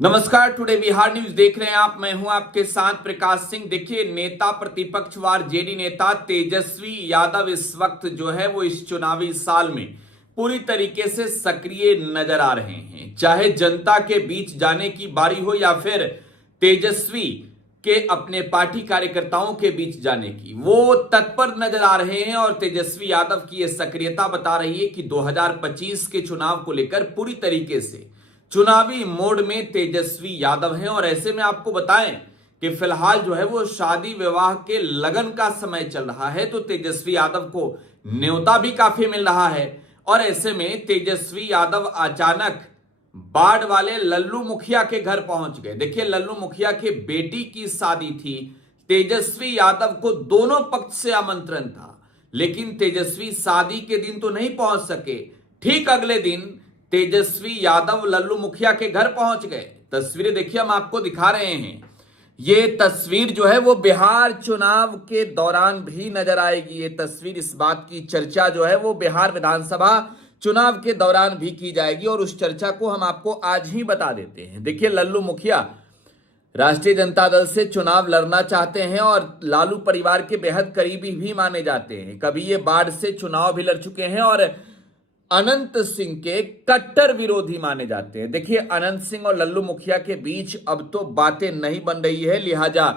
नमस्कार, today Bihar news देख रहे हैं आप। मैं हूं आपके साथ प्रकाश सिंह। देखिए, नेता प्रतिपक्ष व आरजेडी नेता तेजस्वी यादव इस वक्त जो है वो इस चुनावी साल में पूरी तरीके से सक्रिय नजर आ रहे हैं। चाहे जनता के बीच जाने की बारी हो या फिर तेजस्वी के अपने पार्टी कार्यकर्ताओं के बीच जाने की, वो तत्पर नजर आ रहे हैं। और तेजस्वी यादव की यह सक्रियता बता रही है कि 2025 के चुनाव को लेकर पूरी तरीके से चुनावी मोड में तेजस्वी यादव हैं। और ऐसे में आपको बताएं कि फिलहाल जो है वो शादी विवाह के लगन का समय चल रहा है, तो तेजस्वी यादव को न्योता भी काफी मिल रहा है। और ऐसे में तेजस्वी यादव अचानक बाढ़ वाले लल्लू मुखिया के घर पहुंच गए। देखिए, लल्लू मुखिया के बेटी की शादी थी। तेजस्वी यादव को दोनों पक्ष से आमंत्रण था, लेकिन तेजस्वी शादी के दिन तो नहीं पहुंच सके। ठीक अगले दिन तेजस्वी यादव लल्लू मुखिया के घर पहुंच गए। तस्वीरें देखिए, हम आपको दिखा रहे हैं। ये तस्वीर जो है वो बिहार चुनाव के दौरान भी नजर आएगी। ये तस्वीर, इस बात की चर्चा जो है वो बिहार विधानसभा चुनाव के दौरान भी की जाएगी और उस चर्चा को हम आपको आज ही बता देते हैं। देखिए, लल्लू मुखिया राष्ट्रीय जनता दल से चुनाव लड़ना चाहते हैं और लालू परिवार के बेहद करीबी भी माने जाते हैं। कभी ये बाढ़ से चुनाव भी लड़ चुके हैं और अनंत सिंह के कट्टर विरोधी माने जाते हैं। देखिए, अनंत सिंह और लल्लू मुखिया के बीच अब तो बातें नहीं बन रही है, लिहाजा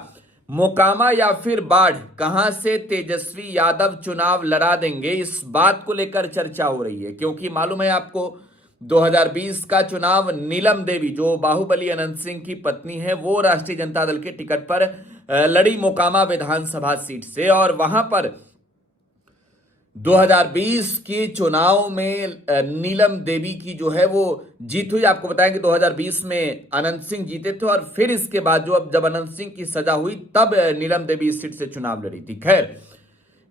मोकामा या फिर बाढ़, कहां से तेजस्वी यादव चुनाव लड़ा देंगे, इस बात को लेकर चर्चा हो रही है। क्योंकि मालूम है आपको, 2020 का चुनाव नीलम देवी, जो बाहुबली अनंत सिंह की पत्नी है, वो राष्ट्रीय जनता दल के टिकट पर लड़ी मोकामा विधानसभा सीट से। और वहां पर 2020 के चुनाव में नीलम देवी की जो है वो जीत हुई। आपको बताएं कि 2020 में अनंत सिंह जीते थे और फिर इसके बाद जब अनंत सिंह की सजा हुई तब नीलम देवी इस सीट से चुनाव लड़ी थी। खैर,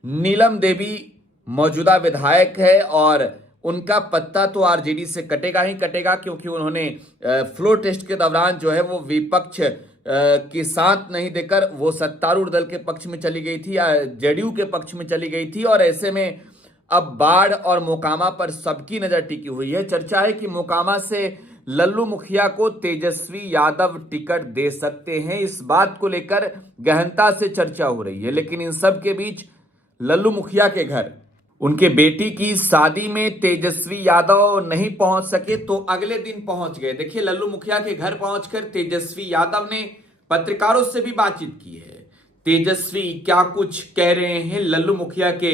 नीलम देवी मौजूदा विधायक है और उनका पत्ता तो आरजेडी से कटेगा ही कटेगा, क्योंकि उन्होंने फ्लोर टेस्ट के दौरान जो है वो विपक्ष के साथ नहीं देकर वो सत्तारूढ़ दल के पक्ष में चली गई थी या जेडीयू के पक्ष में चली गई थी। और ऐसे में अब बाढ़ और मोकामा पर सबकी नजर टिकी हुई है। चर्चा है कि मोकामा से लल्लू मुखिया को तेजस्वी यादव टिकट दे सकते हैं। इस बात को लेकर गहनता से चर्चा हो रही है। लेकिन इन सब के बीच लल्लू मुखिया के घर उनके बेटी की शादी में तेजस्वी यादव नहीं पहुंच सके, तो अगले दिन पहुंच गए। देखिए, लल्लू मुखिया के घर पहुंचकर तेजस्वी यादव ने पत्रकारों से भी बातचीत की है। तेजस्वी क्या कुछ कह रहे हैं लल्लू मुखिया के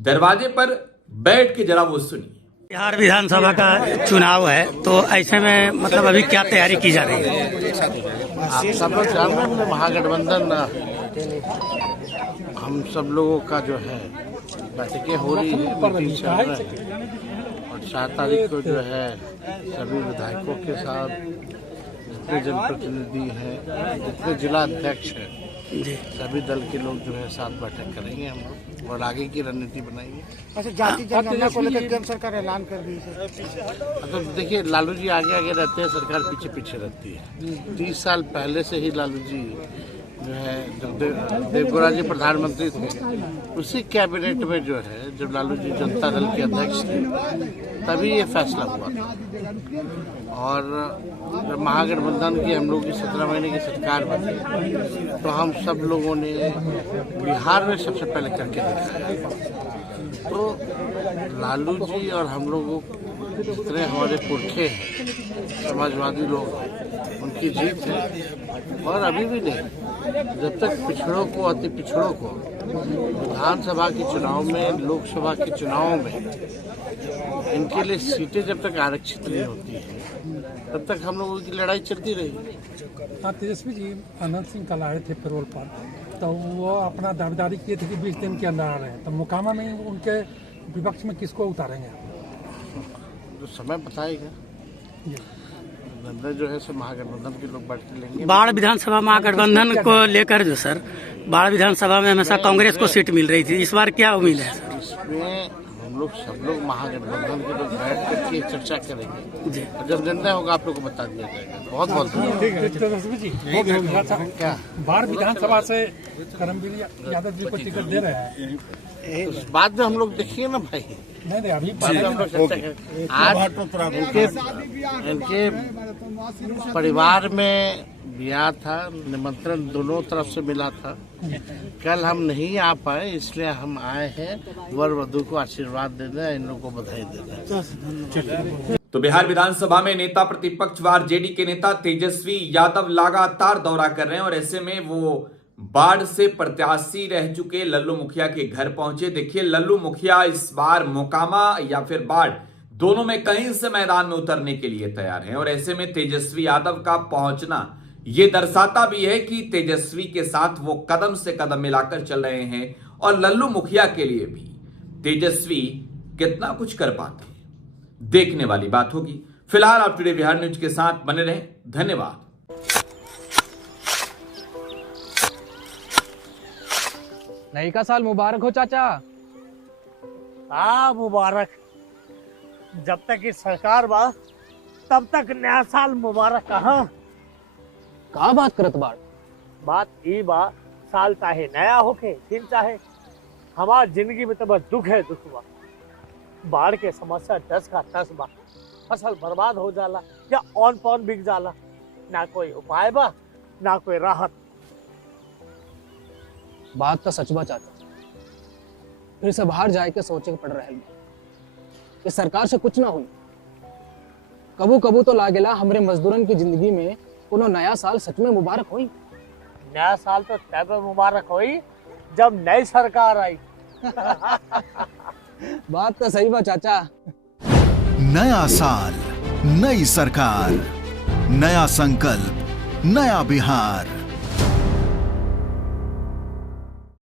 दरवाजे पर बैठ के, जरा वो सुनिए। बिहार विधानसभा का चुनाव है, तो ऐसे में मतलब अभी क्या तैयारी की जा रही है? आप सब लोग जान रहे हैं, महागठबंधन हम सब लोगों का जो है बैठकें हो रही है, मीटिंग चल रहा है। और 4 तारीख को जो है सभी विधायकों के साथ जितने जनप्रतिनिधि हैं, जितने जिला अध्यक्ष हैं, सभी दल के लोग जो है साथ बैठक करेंगे हम लोग और आगे की रणनीति बनाएंगे। अच्छा, जाति जनगणना को लेकर केंद्र सरकार ऐलान कर दी है। तो देखिए, लालू जी आगे आगे रहते हैं, सरकार पीछे पीछे रहती है। 30 साल पहले से ही लालू जी जो है, जब देवगौड़ा जी प्रधानमंत्री थे, उसी कैबिनेट में जो है, जब लालू जी जनता दल के अध्यक्ष थे, तभी ये फैसला हुआ था। और जब महागठबंधन की हम लोग की 17 महीने की सरकार बनी, तो हम सब लोगों ने बिहार में सबसे पहले करके दिखाया। तो लालू जी और हम लोगों जितने हमारे पुरखे हैं, समाजवादी लोग, उनकी जीत है। और अभी भी नहीं, जब तक पिछड़ों को, अति पिछड़ों को विधानसभा के चुनाव में, लोकसभा के चुनाव में इनके लिए सीटें जब तक आरक्षित नहीं होती है, तब तक हम लोगों की लड़ाई चलती रहेगी। तेजस्वी जी अनंत सिंह कल आए थे पेरोल पर, तो वो अपना दावेदारी किए थे कि 20 दिन के अंदर आ रहे हैं, तो मोकामा में उनके विपक्ष में किसको उतारेंगे? जो समय बताएगा। जो है महागठबंधन के लोग बैठ के लेंगे। बाढ़ विधानसभा महागठबंधन को लेकर जो सर, बाढ़ विधानसभा में हमेशा कांग्रेस को सीट मिल रही थी, इस बार क्या उम्मीद है सर? इसमें हम सब लोग महागठबंधन के लोग बैठ करके चर्चा करेंगे और जब निर्णय होगा आप लोग को बता दिया जाएगा। बहुत बहुत धन्यवाद। तेजस्वी जी क्या बाढ़ विधानसभा से करमवीर यादव जी को टिकट दे रहे हैं? तो बाद में हम लोग देखिए ना भाई, नहीं अभी बाद में हम लोग चर्चा करेंगे। आज इनके परिवार में ब्याह था, निमंत्रण दोनों तरफ से मिला था। कल हम नहीं आ पाए इसलिए हम आए हैं वर वधू को आशीर्वाद देने, इन लोगों को बधाई देने। तो बिहार विधानसभा में नेता प्रतिपक्ष वार जेडी के नेता तेजस्वी यादव लगातार दौरा कर रहे हैं और ऐसे में वो बाढ़ से प्रत्याशी रह चुके लल्लू मुखिया के घर पहुंचे। देखिए लल्लू मुखिया इस बार मोकामा या फिर बाढ़ दोनों में कहीं से मैदान में उतरने के लिए तैयार हैं और ऐसे में तेजस्वी यादव का पहुंचना ये दर्शाता भी है कि तेजस्वी के साथ वो कदम से कदम मिलाकर चल रहे हैं और लल्लू मुखिया के लिए भी तेजस्वी कितना कुछ कर पाते हैं देखने वाली बात होगी। फिलहाल आप टुडे बिहार न्यूज के साथ बने रहें। धन्यवाद। नई का साल मुबारक हो चाचा। हाँ मुबारक। जब तक इस सरकार बा तब तक नया साल मुबारक कहाँ। का बात करत बाड़? बात ई बा साल चाहे नया होके दिन चाहे हमार जिंदगी में तो बस दुख है दुख बा। बाढ़ के समस्या 10 का 10 बा। फसल बर्बाद हो जाला या ऑन पॉन बिक जाला, ना कोई उपाय बा ना कोई राहत। बात तो सच बा चाचा, फिर से बाहर जाए के सोचे के पड़ रहा है कि सरकार से कुछ ना हुई। कबू कबू तो लागेला हमरे मजदूरन की जिंदगी में कोनो नया साल सच में मुबारक हुई। नया साल तो तब मुबारक हुई जब नई सरकार आई। बात तो सही बा चाचा। नया साल, नई सरकार, नया संकल्प, नया बिहार।